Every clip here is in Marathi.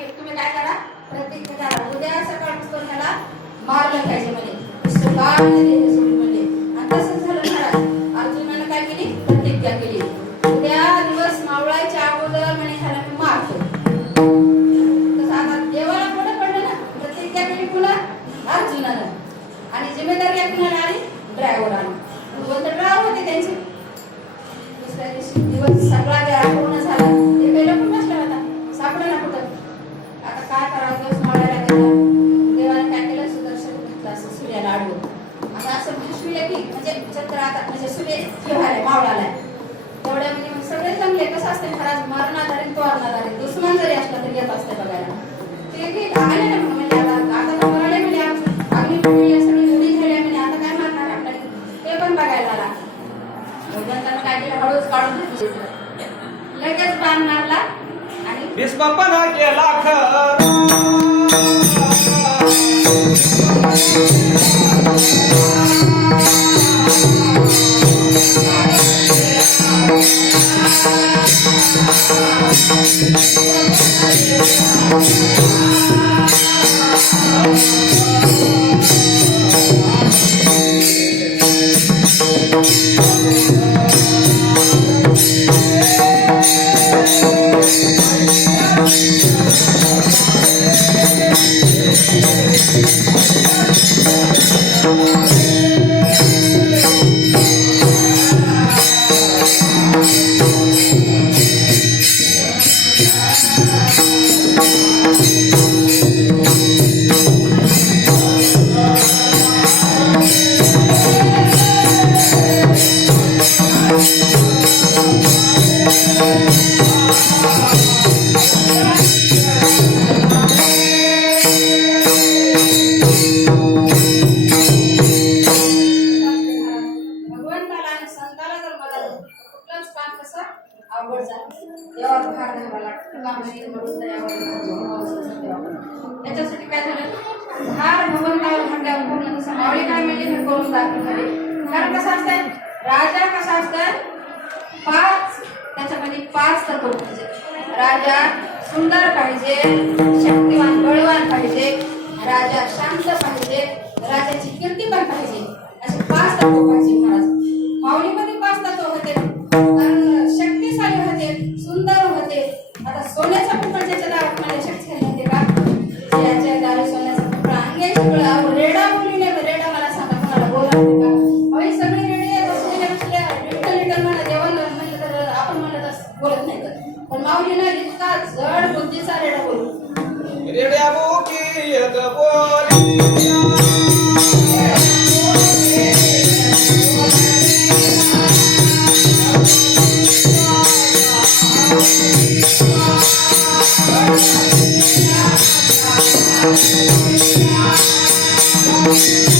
की तुम्ही काय करा? प्रतिज्ञा करा उद्या सकाळपासून त्याला मारलं पाहिजे म्हणे. नुसतं बाळ नाही द्यायचं सोडून म्हणे आणि जिम्मेदारी झालं महाराज अर्जुनानं ड्रायव्हर होते त्यांची. भगवंतानं हळूच काढून घेतली. लगेच बाण मारला आणि भीष्मपणा केला खर अवघड झालं. भार धरावा लागतो. म्हणून त्याच्यासाठी काय झालं? भार भगवंतावर खंड्यावर पूर्ण मावळी काय म्हणजे करून दाखवणारे कारण कसं असतंय? राजा कसा असतंय? पाच त्याच्यामध्ये पाच तत्व पाहिजे. राजा सुंदर पाहिजे शक्तिवान बळवान पाहिजे राजा शांत पाहिजे राजाची कीर्ती पण पाहिजे. असे पाच तत्व पाहिजे महाराज. बोलत नाही तर. पण माऊलीनं इतका जड बुद्धीचा रेडा बोलू रेड्या बोल. आणि डोळे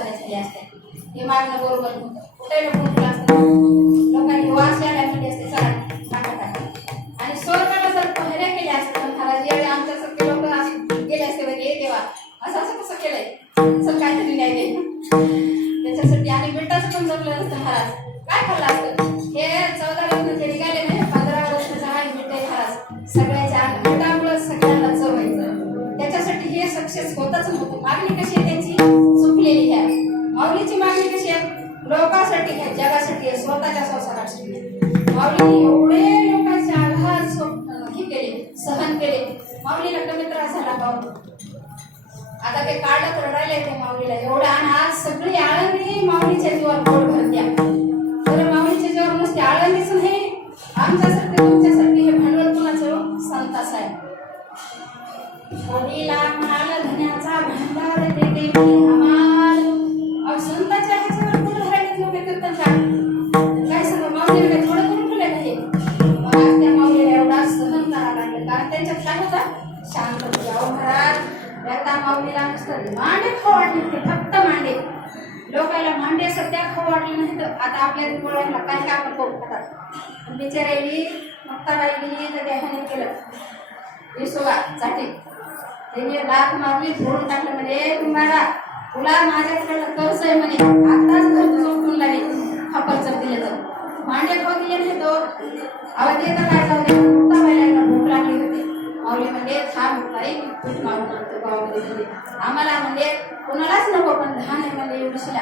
तर दिवसात असते हे मागणं बरोबर कुठे लोक असतं लोकांनी वास यायला म्हणजे असते सर टाका. आणि स्वर्गाला जर पहिल्या केल्या असत्या तर महाराज यावेळी आमच्यासारखे लोक असे गेले असते म्हणजे "ए देवा असं असं कसं केलंय? सर काहीतरी नाही. त्याच्यासाठी आणि बेटाचं पण जगलं नसतं महाराज. काय खाल्लं लोकांसाठी आहे जगासाठी आहे स्वतःच्या संसारासाठी. माऊलीने एवढे लोकांचे आघात हे केले सहन केले. माऊलीला कमी त्रास झाला पाहून. आता ते तर रडायला येते माऊलीला. एवढा आणि आज सगळी आळंदी माऊलीच्या जीवावर पोट भरत्या तर माऊलीच्या जीवावर नुसते आळंदीच नाही आमच्यासाठी मांडे खाऊ वाटले ते फक्त मांडे. लोकांना मांडे सध्या खाऊ वाटले नाही तर आता आपल्या डोळ्याला काही काय आपण करू खातात बिचारायली मक्ता राहिली तर त्या केलं. विसोबा साठी त्याने लाथ मारली फोडून टाकलं म्हणे तुम्हाला तुला माझ्याकडलं कर्ज आहे म्हणे. आताच कर्ज संपून लागेल. हा कर्ज दिलं तर. मांडे खाऊ दिले नाही तो. आवाज येतं काय जाऊ दे मुक्ता भूक लागली होती. माऊली म्हणजे छान ताई पीठ मारून आणतो. गावामध्ये म्हणजे आम्हाला म्हणजे कोणालाच नको पण लहान आहे म्हणजे एवढीशीला